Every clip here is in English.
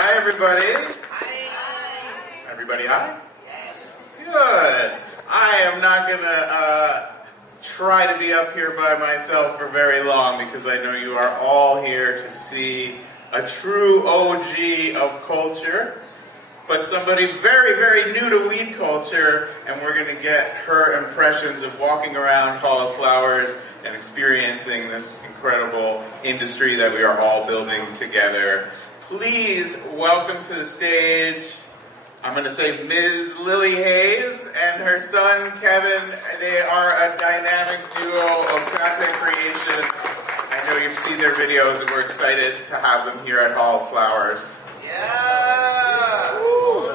Hi, everybody. Hi. Everybody, hi? Yes. Good. I am not going to try to be up here by myself for very long because I know you are all here to see a true OG of culture, but somebody very, very new to weed culture, and we're going to get her impressions of walking around Hall of Flowers and experiencing this incredible industry that we are all building together. Please welcome to the stage, I'm going to say Ms. Lili Hayes and her son Kevin. They are a dynamic duo of content creation. I know you've seen their videos and we're excited to have them here at Hall of Flowers. Yeah! Woo. Do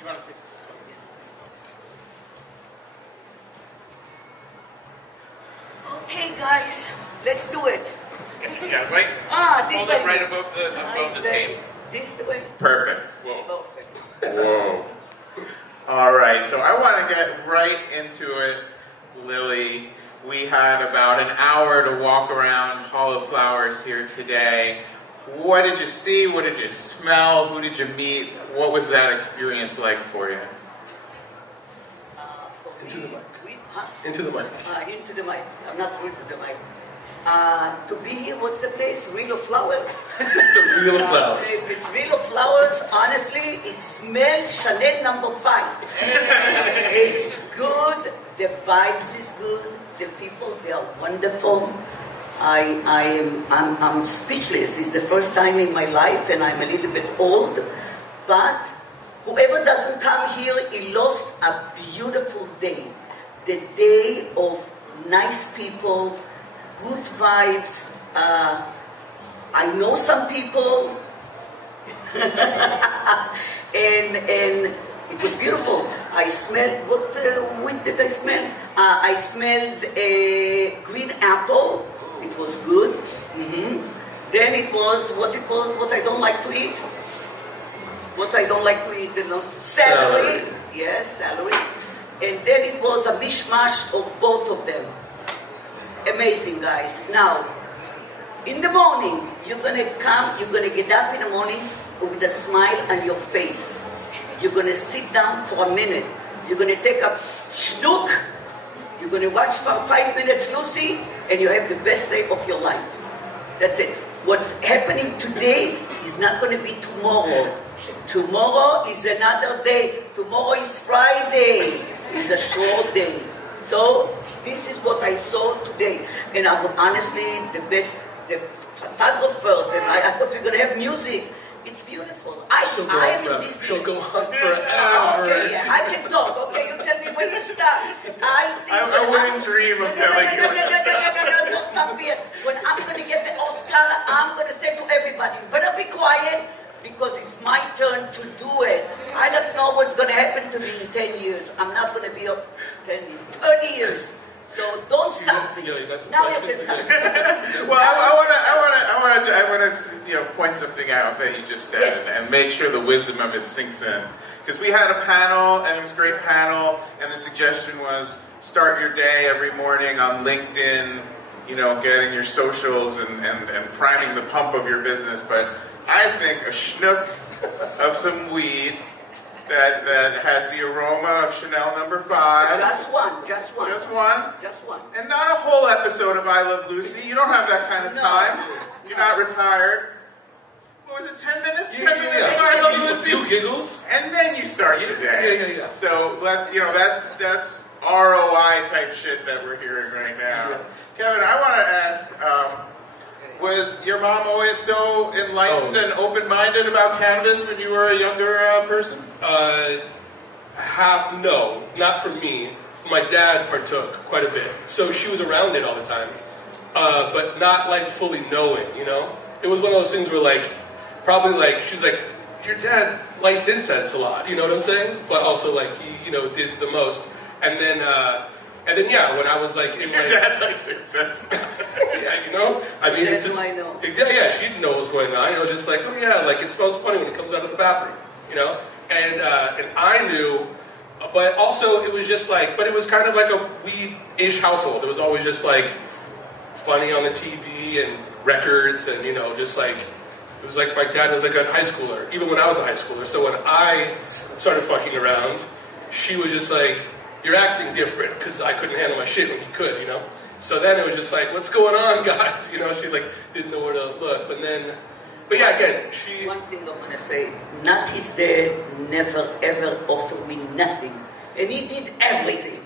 you want to take this one? Okay, guys, let's do it. Yeah, right. This Hold it right above the tape. This the way. Perfect. Whoa. Perfect. Whoa. All right, so I want to get right into it, Lili. We had about an hour to walk around Hall of Flowers here today. What did you see? What did you smell? Who did you meet? What was that experience like for you? Into the mic. Into the mic. Into the mic. I'm not rude to the mic. To be here, what's the place? Reel of Flowers. The Reel of Flowers. If it's Reel of Flowers, honestly, it smells Chanel number 5. It's good. The vibes is good. The people, they are wonderful. I'm speechless. It's the first time in my life, and I'm a little bit old. But whoever doesn't come here, he lost a beautiful day. The day of nice people, good vibes. I know some people, and it was beautiful. I smelled, what wind did I smell? I smelled a green apple. It was good. Then it was what I don't like to eat. What I don't like to eat, you know, celery. Yes, celery. And then it was a mishmash of both of them. Amazing, guys. Now, in the morning, you're gonna get up in the morning with a smile on your face. You're gonna sit down for a minute. You're gonna take a schnook. You're gonna watch for 5 minutes Lucy, and you have the best day of your life. That's it. What's happening today is not gonna be tomorrow. Tomorrow is another day. Tomorrow is Friday. It's a short day. So this is what I saw today. And honestly, the photographer, I thought we were going to have music. It's beautiful. She'll go on forever. Okay, yeah, I can talk. Okay, you tell me when to start. I wouldn't dream of telling you. No, don't stop yet. When I'm going to get the Oscar, I'm going to say to everybody, you better be quiet, because it's my turn to do it. I don't know what's going to happen to me in 10 years. I'm not going to be up 10 years, 30 years. So don't stop me. Now you can stop. Well, I want to point something out that you just said, yes, and make sure the wisdom of it sinks in. Because we had a panel, and it was a great panel, and the suggestion was start your day every morning on LinkedIn, getting your socials and priming the pump of your business. But I think a schnook of some weed that has the aroma of Chanel number 5. Just one. And not a whole episode of I Love Lucy. You don't have that kind of time. You're not retired. What was it, 10 minutes? 10 minutes of I Love Lucy? You giggles. And then you start your day. Yeah. So, that's ROI type shit that we're hearing right now. Yeah. Kevin, I want to ask, was your mom always so enlightened and open-minded about cannabis when you were a younger person? No, not for me. My dad partook quite a bit, so she was around it all the time, but not like fully knowing. It was one of those things where she's like, your dad lights incense a lot. You know what I'm saying? But also he did the most, and then when I was like in your dad likes incense. Yeah, I mean, that's I know. Yeah, she didn't know what was going on. It was just like, oh yeah, it smells funny when it comes out of the bathroom, and I knew, but also it was just but it was kind of like a weed-ish household. It was always just funny on the TV and records and, you know, just like, it was like my dad was like a high schooler, even when I was a high schooler. So when I started fucking around, she was just like, you're acting different, because I couldn't handle my shit when he could, you know? So then it was just like, what's going on, guys? You know, she like didn't know where to look. But yeah, again, she... One thing I want to say, not his dad never ever offered me nothing. And he did everything.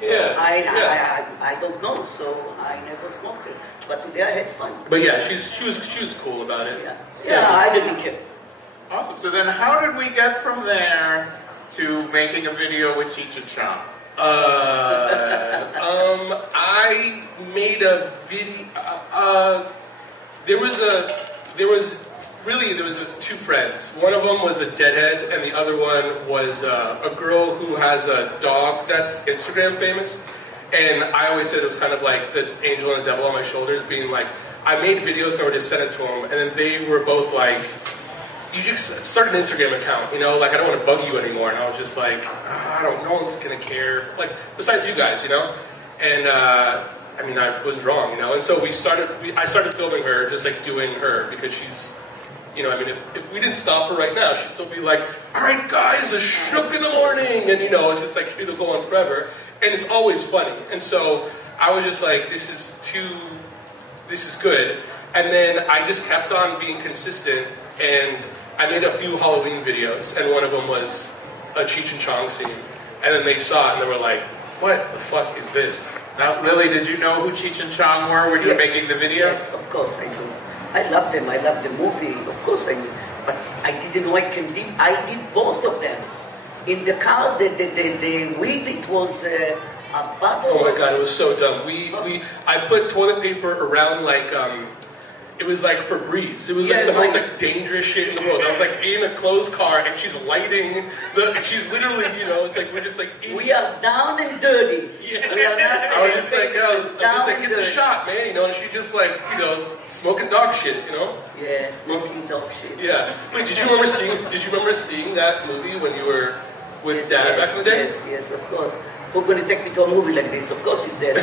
So Yeah. I don't know, so I never smoked it. But today I had fun. But yeah, she was cool about it. Yeah, I didn't care. Awesome. So then how did we get from there to making a video with Cheech and Chong? I made a video. There was two friends. One of them was a deadhead, and the other one was a girl who has a dog that's Instagram famous. And I always said it was kind of like the angel and the devil on my shoulders, being like, I made videos and I would just send it to them, and then they were both like, you just start an Instagram account, you know, like I don't want to bug you anymore. And I was just like, no one's gonna care, like besides you guys, you know. And I mean, I was wrong, you know. And so I started filming her, just like doing her, because she's, you know, I mean, if we didn't stop her right now, she'd still be like, all right, guys, a shook in the morning, and you know, it's just like it'll go on forever, and it's always funny. And so I was just like, this is good. And then I just kept on being consistent, and I made a few Halloween videos, and one of them was a Cheech and Chong scene. And then they saw it, and they were like, what the fuck is this? Now, Lily, did you know who Cheech and Chong were when you were making the videos? Yes, of course I do. I love them. I love the movie. Of course I do. But I didn't know I did both of them. In the car, the weed, it was a bottle. Oh my god, it was so dumb. I put toilet paper around like, it was like Febreze. It was like the most like dangerous shit in the world. I was like in a closed car and she's lighting she's literally, you know, it's like we're just like we are down and dirty. Yeah. I was just like, get the shot, man, you know, and she just like, you know, smoking dog shit, you know? Yeah, smoking dog shit. Yeah. Wait, did you remember seeing that movie when you were with Dad back in the day? Yes, of course. Who's gonna take me to a movie like this? Of course he's there.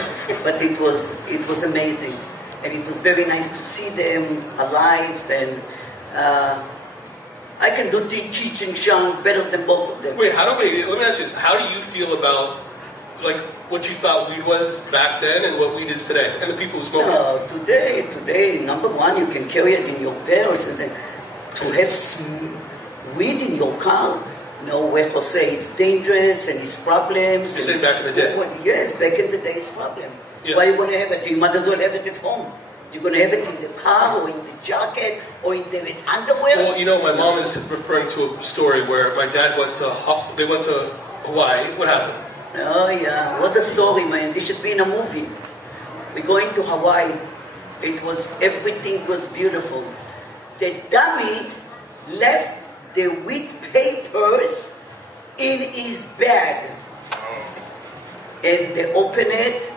But it was amazing. And it was very nice to see them alive, and I can do Cheech and Chong better than both of them. Wait, let me ask you this. How do you feel about, like, what you thought weed was back then and what weed is today, and the people who smoke it? Today, number one, you can carry it in your purse, and then to have weed in your car, no way, Jose, it's dangerous and it's problems. You say back in the day? Yes, back in the day it's problem. Yeah. Why are you going to have it? You might as well have it at home. You're going to have it in the car or in the jacket or in the underwear. Well, you know, my mom is referring to a story where my dad went to Hawaii. What happened? Oh, yeah. What a story, man. This should be in a movie. We're going to Hawaii. Everything was beautiful. The dummy left the wheat papers in his bag. And they opened it.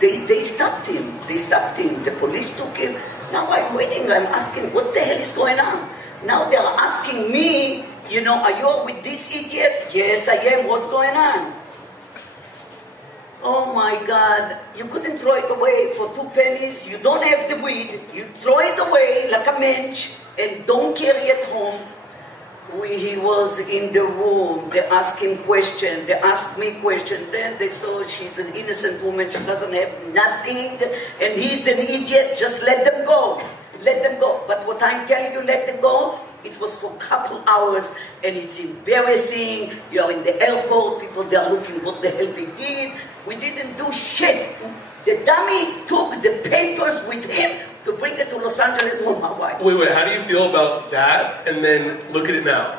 They stopped him. The police took him. Now I'm waiting. I'm asking, what the hell is going on? Now they're asking me, you know, are you with this idiot? Yes, I am. What's going on? Oh my God. You couldn't throw it away for 2 pennies. You don't have the weed. You throw it away like a mensch and don't carry it home. He was in the room. They asked him questions. They asked me questions. Then they saw she's an innocent woman. She doesn't have nothing. And he's an idiot. Just let them go. Let them go. But what I'm telling you, let them go. It was for a couple hours. And it's embarrassing. You're in the airport. People, they're looking what the hell they did. We didn't do shit. The dummy took the papers with him to bring it to Los Angeles from Hawaii. Wait, how do you feel about that? And then look at it now.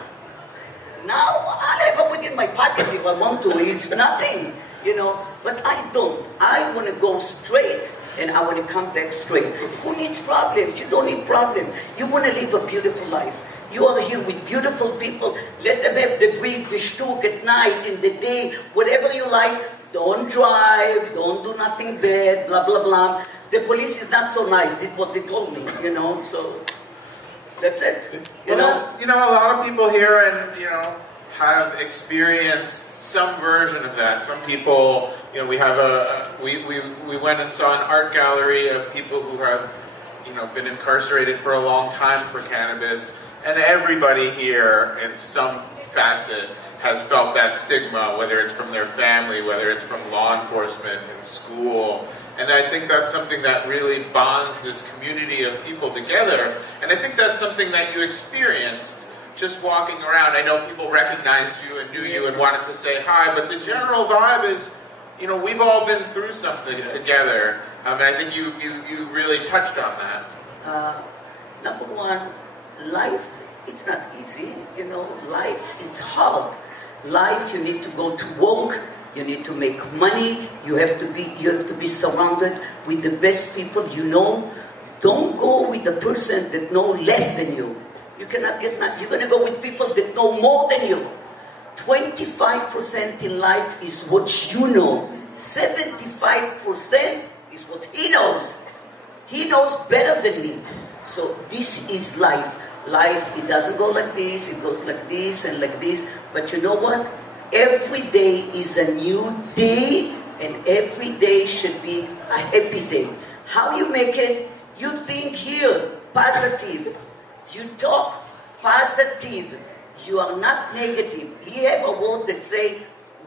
Now, I'll have it within my pocket if I want to. It's nothing, you know. But I don't. I want to go straight, and I want to come back straight. Who needs problems? You don't need problems. You want to live a beautiful life. You are here with beautiful people. Let them have the drink, the shtuk at night, in the day, whatever you like. Don't drive. Don't do nothing bad, blah, blah, blah. The police is not so nice, did what they told me, you know, so that's it. You know, a lot of people here and, you know, have experienced some version of that. Some people, you know, we have we went and saw an art gallery of people who have, been incarcerated for a long time for cannabis, and everybody here in some facet has felt that stigma, whether it's from their family, whether it's from law enforcement, in school. And I think that's something that really bonds this community of people together. And I think that's something that you experienced just walking around. I know people recognized you and knew you and wanted to say hi, but the general vibe is, we've all been through something together. And I think you really touched on that. Number one, life, it's not easy. Life, it's hard. Life, you need to go to work, you need to make money, you have to be surrounded with the best people you know. Don't go with the person that know less than you. You cannot get that. You're going to go with people that know more than you. 25% in life is what you know. 75% is what he knows. He knows better than me. So this is life. Life, it doesn't go like this, it goes like this and like this. But you know what? Every day is a new day, and every day should be a happy day. How you make it? You think here, positive. You talk positive. You are not negative. He have a word that say,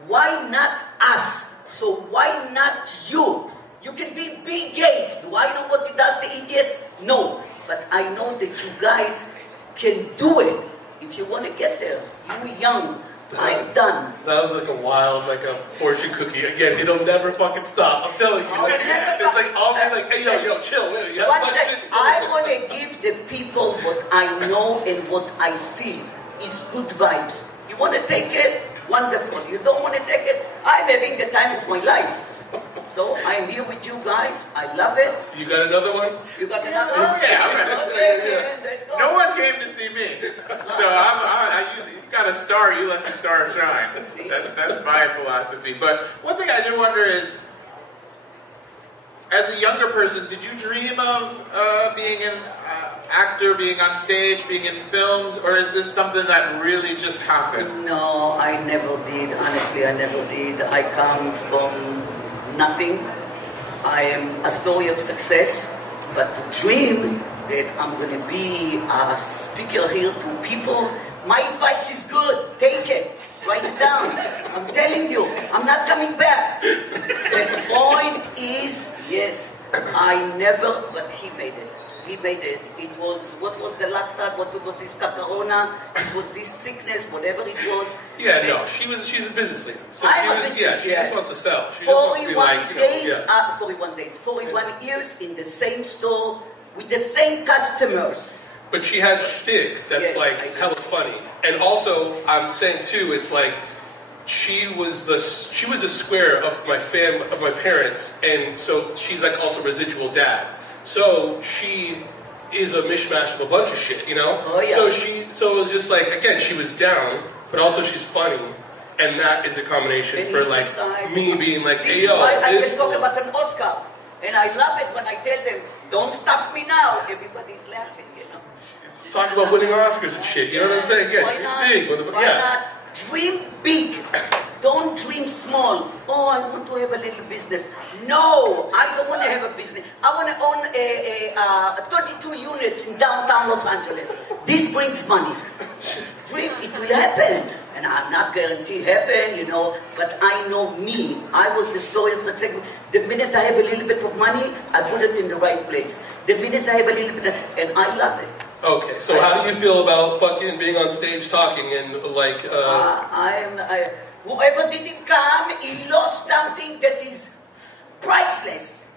why not us? So why not you? You can be Bill Gates. Do I know what he does, the idiot? No. But I know that you guys can do it. If you want to get there, you're young. I'm done. That was like a wild, like a fortune cookie. Again, it'll never fucking stop. I'm telling you. It's like, I'll be like, hey, yo, chill. You have a question? I want to give the people what I know and what I feel is good vibes. You want to take it? Wonderful. You don't want to take it? I'm having the time of my life. So I'm here with you guys. I love it. You got another one? You got another one? Oh, yeah. Okay, no one came to see me. So you've got a star, you let the star shine. That's my philosophy. But one thing I do wonder is, as a younger person, did you dream of being an actor, being on stage, being in films, or is this something that really just happened? No, I never did. Honestly, I never did. I come from nothing. I am a story of success, but to dream that I'm going to be a speaker here to people, my advice is good. Take it. Write it down. I'm telling you, I'm not coming back. The point is, yes, I never, but he made it. He made it. It was, what was the lactase, what was this corona, it was this sickness, whatever it was. Yeah, no, she's a business lady. So she just wants to sell. She just 41 wants to be like, days, 41 days, 41 years in the same store with the same customers. But she had shtick that's like hella funny. And also, I'm saying too, it's like, she was the square of my parents, and so she's like also residual dad. So she is a mishmash of a bunch of shit, Oh, yeah. So it was just like, again, she was down, but also she's funny, and that is a combination And for he like decided, me being like, this hey is yo, why I can talk about an Oscar, and I love it when I tell them, don't stop me now. Everybody's laughing, talk about winning Oscars and shit. You know what I'm saying? Yeah, Why not? big. Why not? Dream big. Don't dream small. Oh, I want to have a little business. No, I don't want to have a business. I want to own a 32 units in downtown Los Angeles. This brings money. Dream, it will happen. And I'm not guaranteed happen, but I know me. I was the story of success. The minute I have a little bit of money, I put it in the right place. The minute I have a little bit, and I love it. Okay, so how do you feel about fucking being on stage talking and like... whoever didn't come, he lost something that is priceless.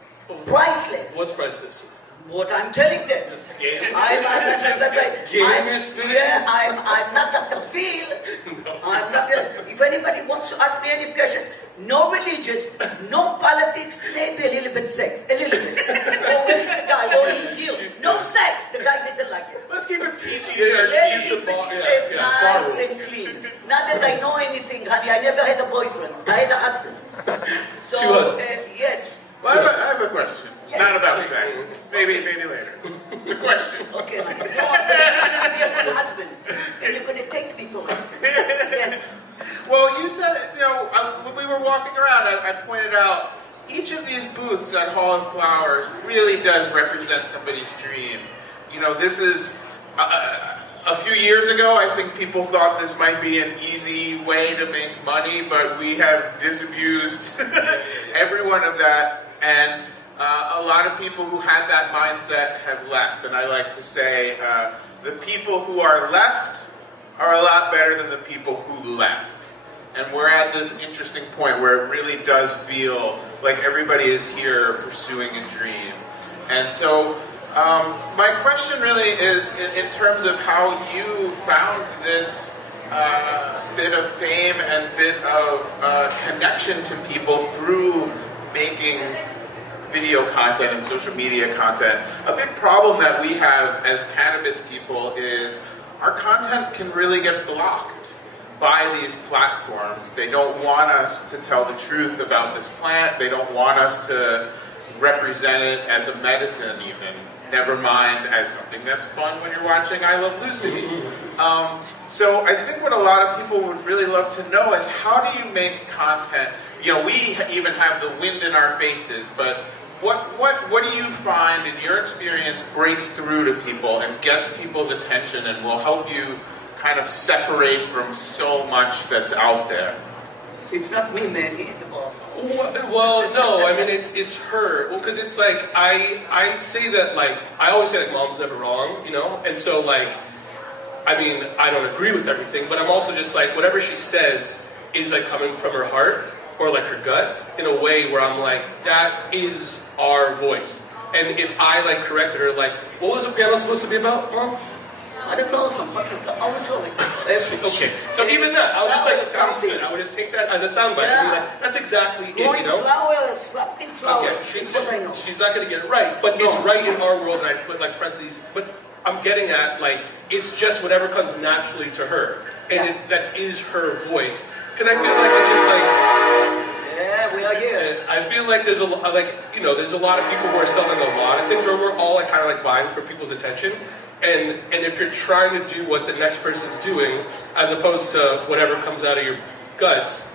Priceless. What's priceless? What I'm telling them. I'm not Dr. Phil. No. I'm not. If anybody wants to ask me any question, no religious, no politics, maybe a little bit sex, a little bit. Oh, where's the guy? Oh, he's here. No sex. The guy didn't like it. Let's keep it PG. Let's keep it nice and clean. Not that I know anything, honey. I never had a boyfriend. I had a husband. So, yes. Well, I have a question. Yes. Not about sex. Maybe later. The question. Okay, honey. No, I'm going to be a good husband. And you're going to take me for it. Yes. Well, you said, when we were walking around, I pointed out each of these booths booths at Hall of Flowers really does represent somebody's dream. You know, this is, a few years ago, I think people thought this might be an easy way to make money, but we have disabused everyone of that, and a lot of people who had that mindset have left, and I like to say the people who are left are a lot better than the people who left. And we're at this interesting point where it really does feel like everybody is here pursuing a dream. And so my question really is in terms of how you found this bit of fame and bit of connection to people through making video content and social media content. A big problem that we have as cannabis people is our content can really get blocked by these platforms. They don't want us to tell the truth about this plant. They don't want us to represent it as a medicine even. Never mind as something that's fun when you're watching I Love Lucy. So I think what a lot of people would really love to know is how do you make content? You know, we even have the wind in our faces, but what do you find in your experience breaks through to people and gets people's attention and will help you kind of separate from so much that's out there? It's not me, man. He's the boss. Well, no, I mean, it's her. Well, because it's like, I say that, like, I always say, like, mom's never wrong, you know? And so, like, I mean, I don't agree with everything, but I'm also just like, whatever she says is, like, coming from her heart or, like, her guts in a way where I'm like, that is our voice. And if I, like, corrected her, like, what was the piano supposed to be about, Mom? I don't know, some fucking... Oh, sorry. Okay, so even that, I would just like, it sounds good. I would just take that as a soundbite and be like, that's exactly it, you know? Flowers, fucking flowers. Okay, It's what I know. she's not going to get it right, but it's right in our world, and I put like parentheses, but I'm getting at, like, it's just whatever comes naturally to her, and that is her voice. Because I feel like it's just like... Yeah, we are here. I feel like there's a like, you know, there's a lot of people who are selling a lot of things, or we're all like kind of like vying for people's attention. And if you're trying to do what the next person's doing, as opposed to whatever comes out of your guts,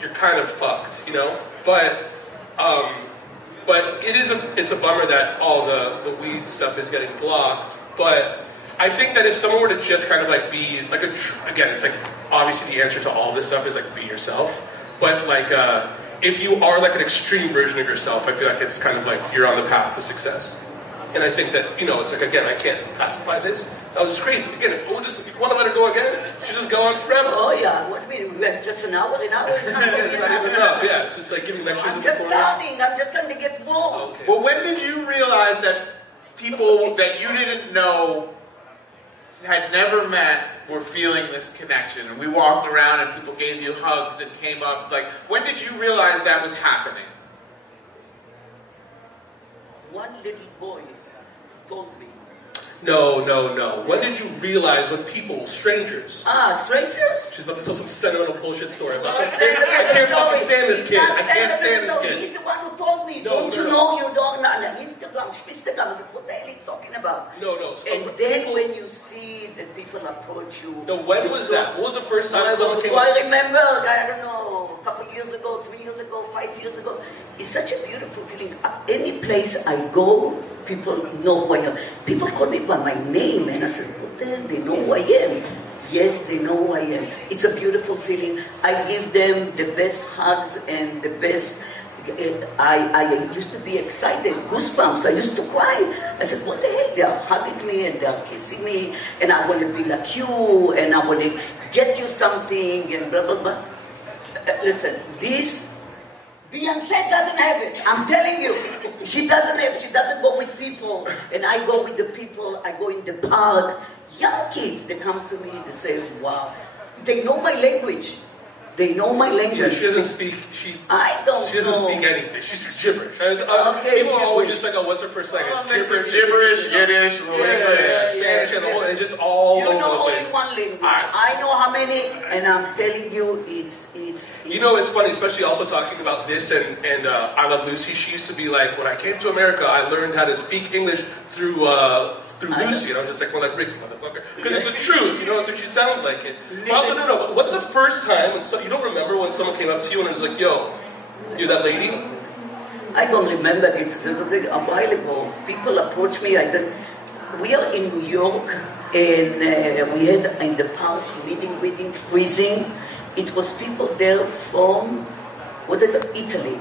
you're kind of fucked, you know. But it's a bummer that all the weed stuff is getting blocked. But I think that if someone were to just kind of like be like again, it's like obviously the answer to all this stuff is like be yourself. But like if you are like an extreme version of yourself, I feel like it's kind of like you're on the path to success. And I think that, you know, it's like, again, I can't pacify this. That was just crazy. Again, if you want to let her go again, she just go on forever. Oh, yeah. What do you mean? We went just an hour? It's not It's not even enough. Yeah, it's just like giving lectures. I'm just starting to get more. Okay. Well, when did you realize that people that you didn't know, had never met, were feeling this connection? And we walked around and people gave you hugs and came up. Like, when did you realize that was happening? One little boy told me. No. When did you realize when people, strangers? Strangers? She's about to tell some sentimental bullshit story about some kid. I can't fucking stand this kid. I can't stand this kid. He's the one who told me. Don't you know you don't know? Instagram. I said, what the hell are you talking about? No. And then when you see that people approach you. No, when was that? What was the first time someone came up? I remember, I don't know, a couple years ago, 3 years ago, 5 years ago. It's such a beautiful feeling. Any place I go, people know who I am. People call me by my name, and I said, what the hell? They know who I am. Yes, they know who I am. It's a beautiful feeling. I give them the best hugs and the best... I used to be excited, goosebumps. I used to cry. I said, what the hell? They are hugging me and they are kissing me, and I want to be like you, and I want to get you something, and blah, blah, blah. Listen, this... Beyonce doesn't have it. I'm telling you. She doesn't go with people. And I go with the people. I go in the park. Young kids, they come to me, they say, wow. They know my language. They know my language. Yeah, she doesn't speak. She doesn't speak anything. She speaks gibberish. People are always just like, oh, what's her first language? Gibberish, Yiddish, Spanish, and just all over the place. You know only one language. I know how many, and I'm telling you, it's. You know, it's funny, especially also talking about this and I Love Lucy. She used to be like, when I came to America, I learned how to speak English through Lucy, and I was just like, well, like Ricky, motherfucker. Because it's the truth, you know, it's like she sounds like it. But also, no, what's the first time, you don't remember when someone came up to you and was like, yo, you're that lady? I don't remember it. A while ago, people approached me. We are in New York, and we had in the park reading, freezing. It was people there from Italy.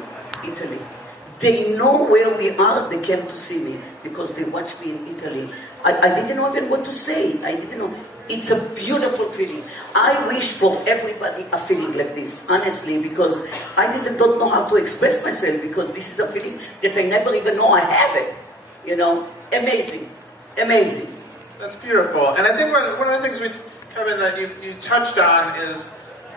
They know where we are. They came to see me because they watched me in Italy. I didn't know even what to say. I didn't know. It's a beautiful feeling. I wish for everybody a feeling like this, honestly, because I don't know how to express myself, because this is a feeling that I never even know I have it. You know, amazing. That's beautiful. And I think one of the things, Kevin, that you touched on is,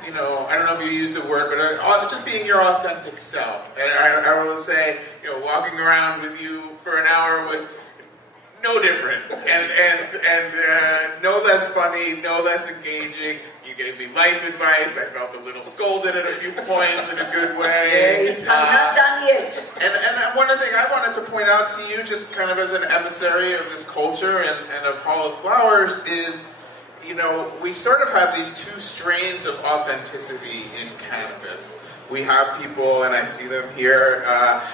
you know, I don't know if you used the word, but just being your authentic self. And I will say, you know, walking around with you for an hour was no different, and no less funny, no less engaging. You gave me life advice. I felt a little scolded at a few points in a good way. I'm not done yet. And one of the things I wanted to point out to you, just kind of as an emissary of this culture and of Hall of Flowers, is, you know, we sort of have these two strains of authenticity in cannabis. We have people, and I see them here,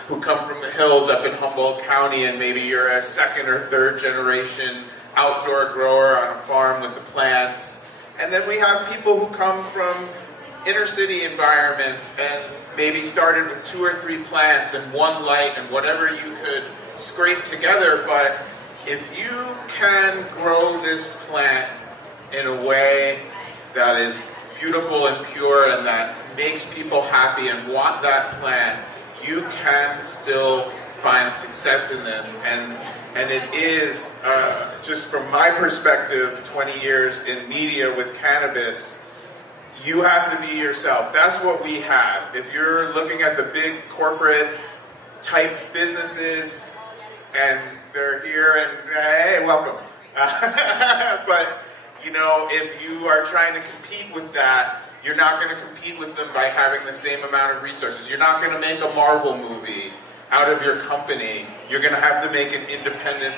who come from the hills up in Humboldt County, and maybe you're a second or third generation outdoor grower on a farm with the plants. And then we have people who come from inner city environments and maybe started with 2 or 3 plants and 1 light and whatever you could scrape together. But if you can grow this plant in a way that is beautiful and pure and that makes people happy and want that plant, you can still find success in this. And it is, just from my perspective, 20 years in media with cannabis, you have to be yourself. That's what we have. If you're looking at the big corporate type businesses and they're here and, hey, welcome. But, you know, if you are trying to compete with that, you're not going to compete with them by having the same amount of resources. You're not going to make a Marvel movie out of your company. You're going to have to make an independent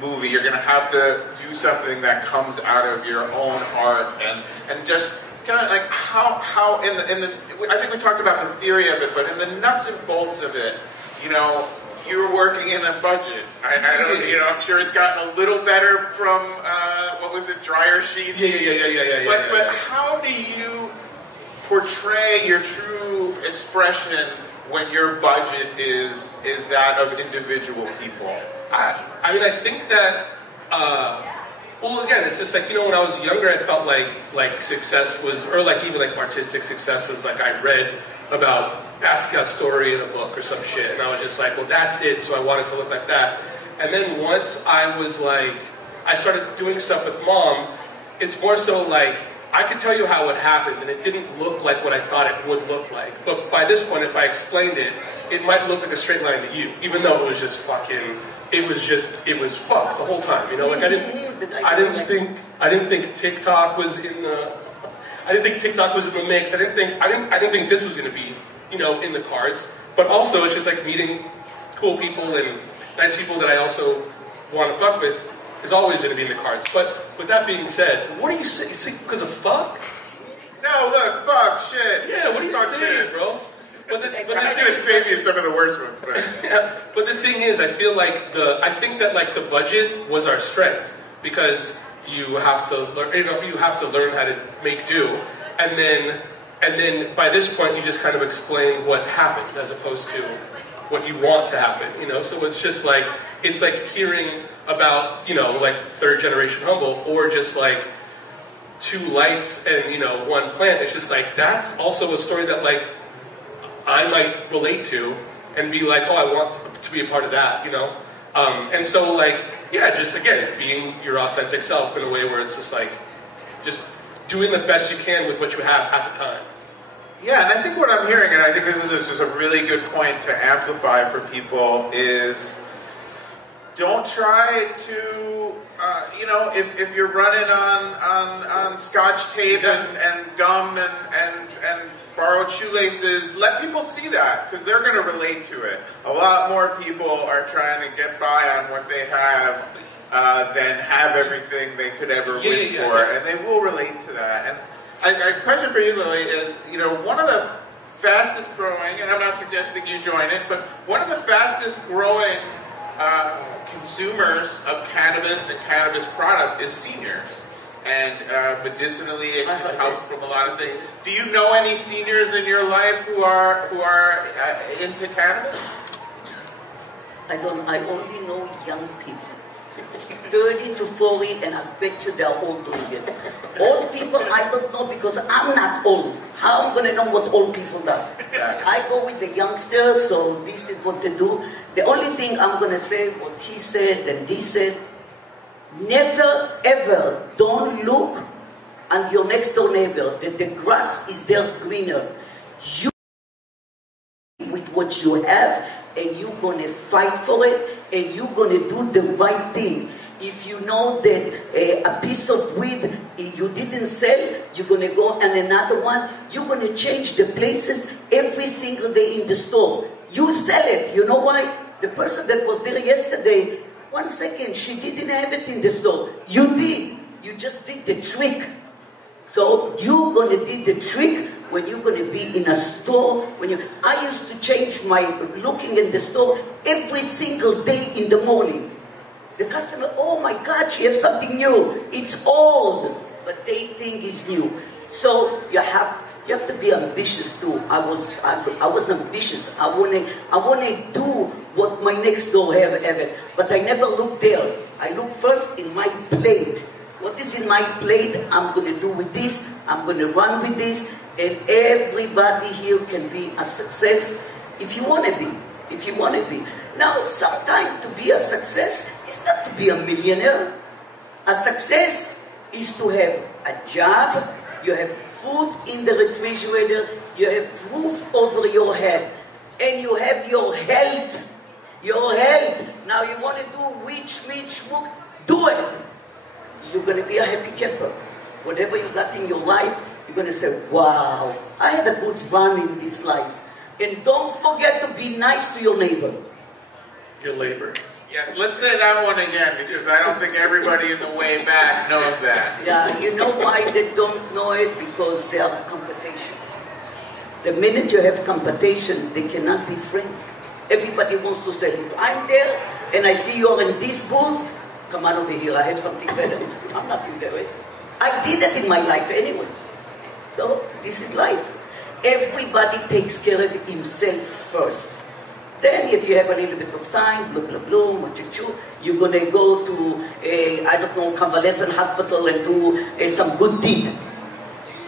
movie. You're going to have to do something that comes out of your own heart, and just kind of like how in the I think we talked about the theory of it, but in the nuts and bolts of it, you know, you're working in a budget. I don't, you know, I'm sure it's gotten a little better from what was it, dryer sheets. Yeah. But how do you portray your true expression when your budget is that of individual people? I mean, I think that, well, again, it's just like, you know, when I was younger, I felt like success was, or like even like artistic success was like I read about Basquiat's story in a book or some shit, and I was just like, well, that's it, so I wanted to look like that. And then once I was like, I started doing stuff with Mom, it's more so like, I could tell you how it happened, and it didn't look like what I thought it would look like. But by this point, if I explained it, it might look like a straight line to you, even though it was just fucking, it was fucked the whole time, you know? Like I didn't think TikTok was in the, I didn't think TikTok was in the mix. I didn't think this was going to be, you know, in the cards. But also, it's just like meeting cool people and nice people that I also want to fuck with is always going to be in the cards. But with that being said, what do you say? It's because of fuck? No, look, fuck, shit. Yeah, what are you saying, shit, bro? But I'm going to save you some of the worst ones, but yeah. But the thing is, I feel like I think that like the budget was our strength, because you have to learn, you have to learn how to make do, and then by this point you just kind of explain what happened as opposed to what you want to happen, you know. So it's just like, it's like hearing about, you know, like 3rd generation Humboldt, or just like 2 lights and, you know, 1 plant. It's just like, that's also a story that like I might relate to and be like, oh, I want to be a part of that, you know. And so like, yeah, just again, being your authentic self in a way where it's just like, just doing the best you can with what you have at the time. yeah, and I think what I'm hearing, and I think this is just a really good point to amplify for people, is don't try to, you know, if you're running on Scotch tape and gum and borrowed shoelaces, let people see that, because they're going to relate to it. A lot more people are trying to get by on what they have than have everything they could ever wish for, and they will relate to that. And a question for you, Lili, is, you know, one of the fastest growing, and I'm not suggesting you join it, but one of the fastest growing consumers of cannabis and cannabis product is seniors. And medicinally, it can help from a lot of things. Do you know any seniors in your life who are into cannabis? I only know young people. 30 to 40, and I bet you they're all doing it. Old people, I don't know because I'm not old. How am I going to know what old people does? I go with the youngsters, so this is what they do. The only thing I'm going to say, what he said and he said, never ever don't look at your next door neighbor that the grass is there greener. You with what you have, and you're going to fight for it, and you're going to do the right thing. If you know that a piece of weed you didn't sell, you're going to go and another one. You're going to change the places every single day in the store. You sell it. You know why? The person that was there yesterday, 1 second, she didn't have it in the store. You did. You just did the trick. So you're going to do the trick when you're going to be in a store. I used to change my looking in the store every single day in the morning. The customer, oh my God, she has something new. It's old, but they think it's new. So you have to be ambitious too. I was ambitious. I wanna do what my next door have ever, but I never look there. I look first in my plate. What is in my plate? I'm gonna do with this. I'm gonna run with this, and everybody here can be a success if you wanna be. If you wanna be. Now, sometimes to be a success is not to be a millionaire. A success is to have a job, you have food in the refrigerator, you have roof over your head, and you have your health. Your health. Now you want to do witch, meat, schmook, do it. You're going to be a happy camper. Whatever you got in your life, you're going to say, wow, I had a good run in this life. And don't forget to be nice to your neighbor. Your labor. Yes, let's say that one again, because I don't think everybody in the way back knows that. Yeah, you know why they don't know it? Because they have competition. The minute you have competition, they cannot be friends. Everybody wants to say, if I'm there and I see you're in this booth, come on over here, I have something better. I'm not embarrassed. I did it in my life anyway. So, this is life. Everybody takes care of himself first. Then, if you have a little bit of time, blah, blah, blah, you're going to go to a, convalescent hospital and do some good deed.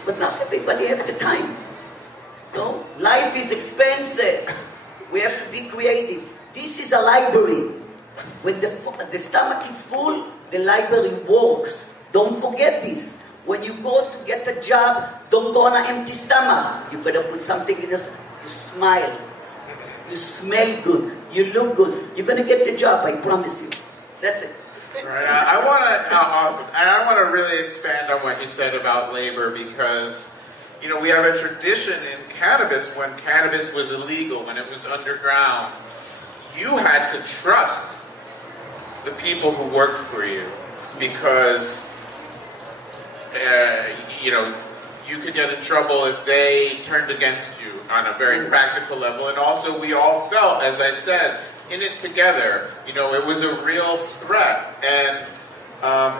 But not everybody has the time. So, life is expensive. We have to be creative. This is a library. When the stomach is full, the library works. Don't forget this. When you go to get a job, don't go on an empty stomach. You better put something in your stomach. You smile. You smell good. You look good. You're going to get the job, I promise you. That's it. Right. I want to really expand on what you said about labor, because we have a tradition in cannabis. When cannabis was illegal, when it was underground, you had to trust the people who worked for you, because you could get in trouble if they turned against you on a very practical level. And also, we all felt, as I said, in it together. It was a real threat. And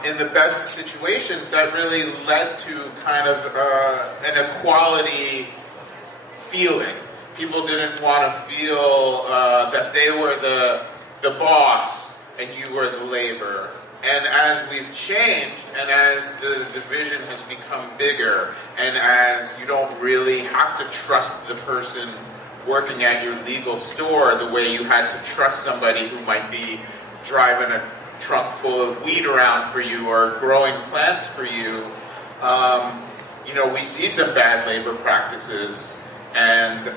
in the best situations, that really led to kind of an equality feeling. People didn't want to feel that they were the boss and you were the labor. And as we've changed, and as the division has become bigger, and as you don't really have to trust the person working at your legal store the way you had to trust somebody who might be driving a trunk full of weed around for you or growing plants for you, we see some bad labor practices, and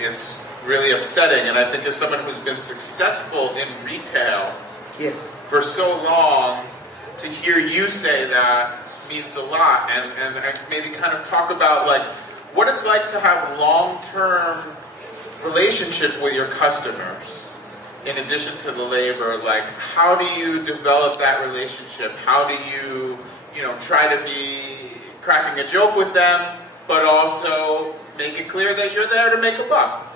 it's really upsetting. And I think as someone who's been successful in retail, yes, for so long, to hear you say that means a lot. And maybe kind of talk about what it's like to have long-term relationship with your customers in addition to the labor. How do you develop that relationship? How do you try to be cracking a joke with them, but also make it clear that you're there to make a buck.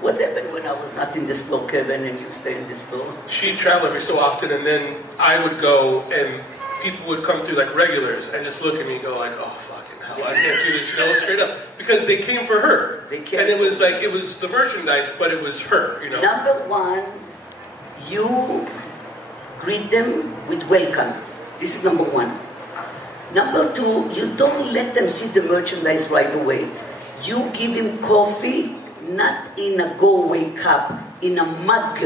What happened when I was not in the store, Kevin, and you stay in the store? She'd travel every so often, and then I would go, and people would come through like regulars and just look at me and go like, oh, fucking hell, I can't do this, you know, straight up. Because they came for her. They came and it was like, it was the merchandise, but it was her, you know. Number one, you greet them with welcome. This is number one. Number two, you don't let them see the merchandise right away. You give him coffee, not in a go-away cup, in a mug.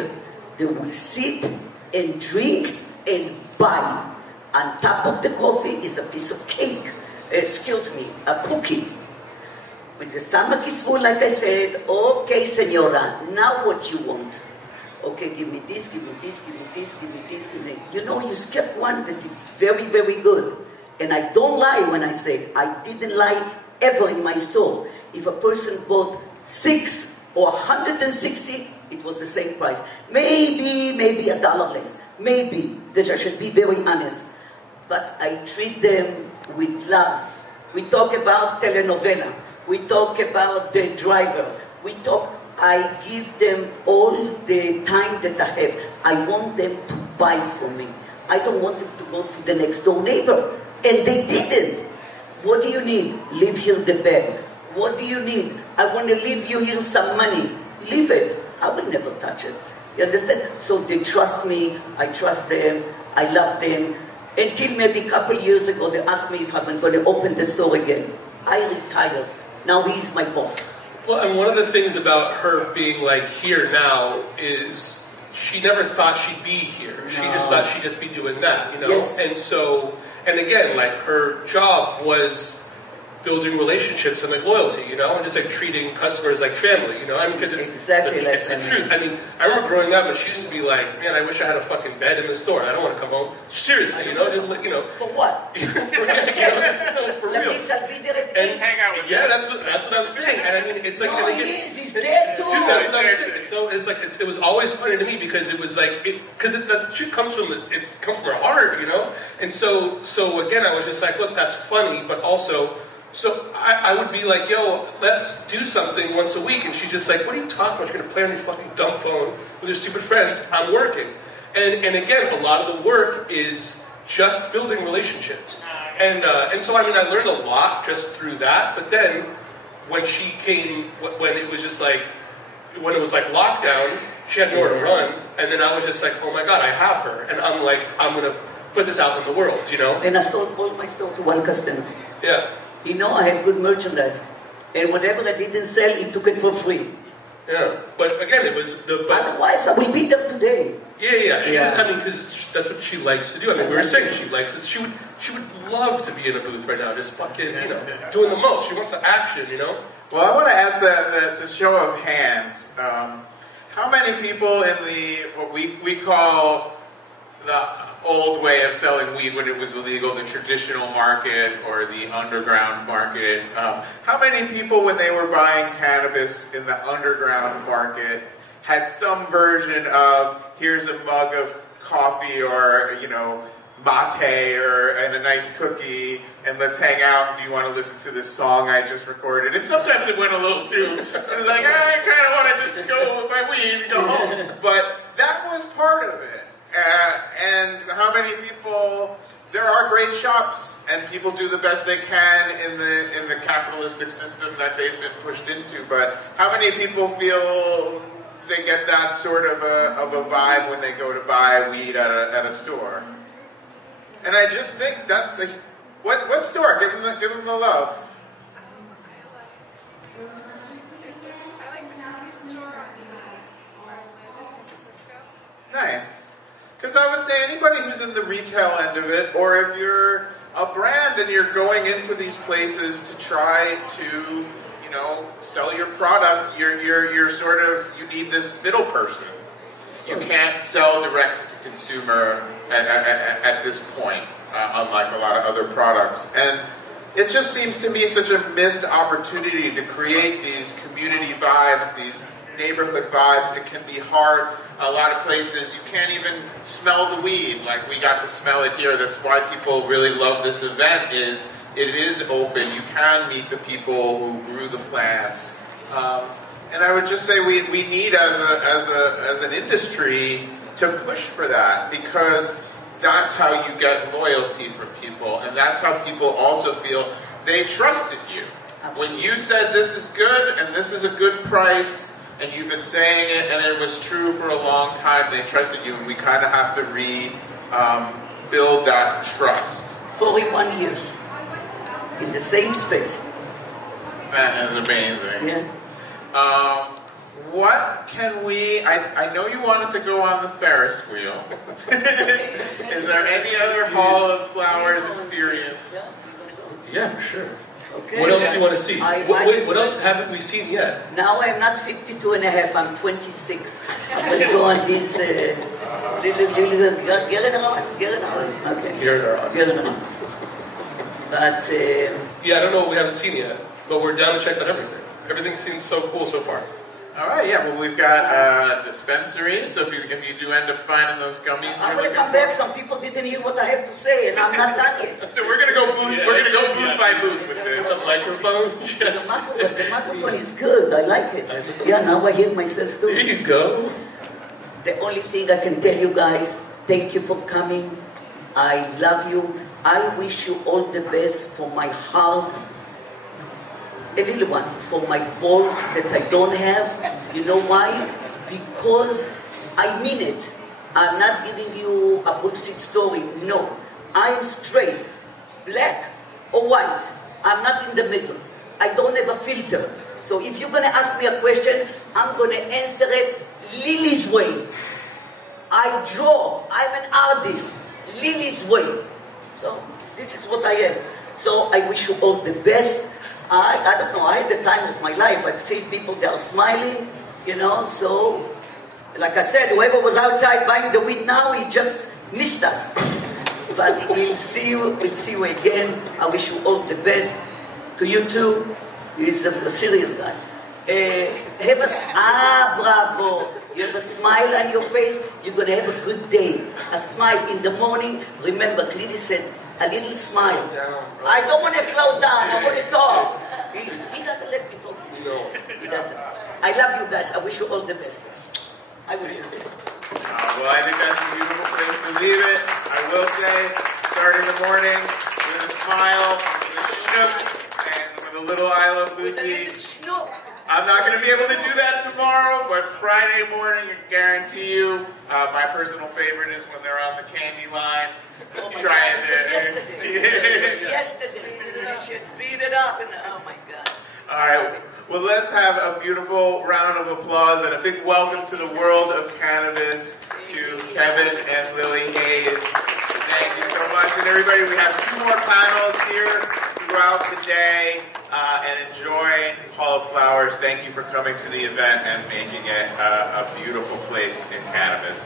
They will sit and drink and buy. On top of the coffee is a piece of cake. Excuse me, a cookie. When the stomach is full, like I said, okay, senora, now what you want? Okay, give me this, give me this, give me this, give me this, give me... You know, you skipped one that is very, very good. And I don't lie when I say I didn't lie ever in my store. If a person bought 6 or 160, it was the same price. Maybe $1 less. Maybe. That I should be very honest. But I treat them with love. We talk about telenovela. We talk about the driver. I give them all the time that I have. I want them to buy from me. I don't want them to go to the next door neighbor. And they didn't. What do you need? Leave here the bag. What do you need? I want to leave you here some money. Leave it. I will never touch it. You understand? So they trust me. I trust them. I love them. Until maybe a couple years ago, they asked me if I'm going to open the store again. I retired. Now he's my boss. Well, and one of the things about her being like here now is she never thought she'd be here. No. She just thought she'd just be doing that, you know? Yes. And so, and again, like her job was building relationships and like loyalty, you know, and just like treating customers like family, you know, I mean, because it's exactly it's the truth. I mean, I remember growing up and she used to be like, man, I wish I had a fucking bed in the store. I don't want to come home. Seriously, you know, just like, you know. For what? For real. And hang out with that's what I'm saying. And I mean, it's like, no, he's dead too. That's what I'm saying. So it's like, it was always funny to me because it was like, because that shit comes from her heart, you know. And so again, I was just like, look, that's funny, but also. So I would be like, yo, let's do something once a week. And she's just like, what are you talking about? You're going to play on your fucking dumb phone with your stupid friends. I'm working. And again, a lot of the work is just building relationships. And so, I mean, I learned a lot just through that. But then when she came, when it was just like, when it was like lockdown, she had nowhere to run. And then I was just like, oh my God, I have her. And I'm like, I'm going to put this out in the world, you know? And I sold all my stuff to one customer. Yeah. You know, I have good merchandise. And whatever I didn't sell, he took it for free. Yeah. But again, it was the... Otherwise, I will beat them today. Yeah. Was, I mean, because that's what she likes to do. I mean, we were saying she likes it. She would love to be in a booth right now, just fucking, you know, doing the most. She wants the action, you know? Well, I want to ask that to show of hands. How many people in what we call the old way of selling weed when it was illegal, the traditional market or the underground market? How many people, when they were buying cannabis in the underground market, had some version of, here's a mug of coffee or, you know, mate and a nice cookie, and let's hang out, and do you want to listen to this song I just recorded? And sometimes it went a little too, it was like, I kind of want to just go with my weed and go home. But that was part of it. And how many people, there are great shops, and people do the best they can in the capitalistic system that they've been pushed into, but how many people feel they get that sort of a vibe when they go to buy weed at a store? And I just think that's a... What store? Give them the love. I like the cookie store on where I live in San Francisco. Nice. Because I would say anybody who's in the retail end of it, or if you're a brand and you're going into these places to try to, you know, sell your product, you're sort of, you need this middle person. You can't sell direct to consumer at this point, unlike a lot of other products. And it just seems to me such a missed opportunity to create these community vibes, these neighborhood vibes. It can be hard. A lot of places you can't even smell the weed like we got to smell it here. That's why people really love this event, is it is open. You can meet the people who grew the plants. And I would just say we need as an industry to push for that, because that's how you get loyalty from people, and that's how people also feel they trusted you. Absolutely. When you said this is good and this is a good price, and you've been saying it and it was true for a long time, they trusted you, and we kind of have to build that trust. 41 years in the same space. That is amazing. Yeah. What can we... I know you wanted to go on the Ferris wheel. Is there any other Hall of Flowers experience? Yeah, for sure. Okay. What else do you want to see? What else to. haven't we seen yet? Now I'm not 52 and a half, I'm 26. I'm going to go on this get it on. Okay. Get it on. But yeah, I don't know what we haven't seen yet, but we're down to check out everything. Everything seems so cool so far. All right, yeah. Well, we've got dispensaries. So if you do end up finding those gummies, I'm going to come back. Some people didn't hear what I have to say, and I'm not done yet. So we're going to go booth. We're going to go booth by booth with this. The microphone. Yes. The microphone is good. I like it. Yeah, now I hear myself too. There you go. The only thing I can tell you guys, thank you for coming. I love you. I wish you all the best for my heart. A little one, for my balls that I don't have. You know why? Because I mean it. I'm not giving you a bullshit story. No. I'm straight. Black or white. I'm not in the middle. I don't have a filter. So if you're going to ask me a question, I'm going to answer it Lili's way. I draw. I'm an artist. Lili's way. So this is what I am. So I wish you all the best. I don't know, I had the time of my life. I've seen people, they are smiling, you know, so, like I said, whoever was outside buying the weed now, he just missed us. But we'll see you again. I wish you all the best. To you too. He's a serious guy. Bravo. You have a smile on your face, you're going to have a good day. A smile in the morning. Remember, Lili said, a little smile. I don't want to slow down. I want to talk. He doesn't let me talk. No. He doesn't. I love you guys. I wish you all the best. I wish you. Well, I think that's a beautiful place to leave it. I will say, start in the morning with a smile, with a schnook, and with a little I love Lucy. I'm not going to be able to do that tomorrow, but Friday morning, I guarantee you, my personal favorite is when they're on the candy line. Trying to... It was yesterday. And she had speed it up. And, oh, my God. All right. Well, let's have a beautiful round of applause and a big welcome to the world of cannabis to Kevin and Lili Hayes. Thank you so much. And everybody, we have 2 more panels here throughout the day. And enjoy Hall of Flowers. Thank you for coming to the event and making it a beautiful place in cannabis.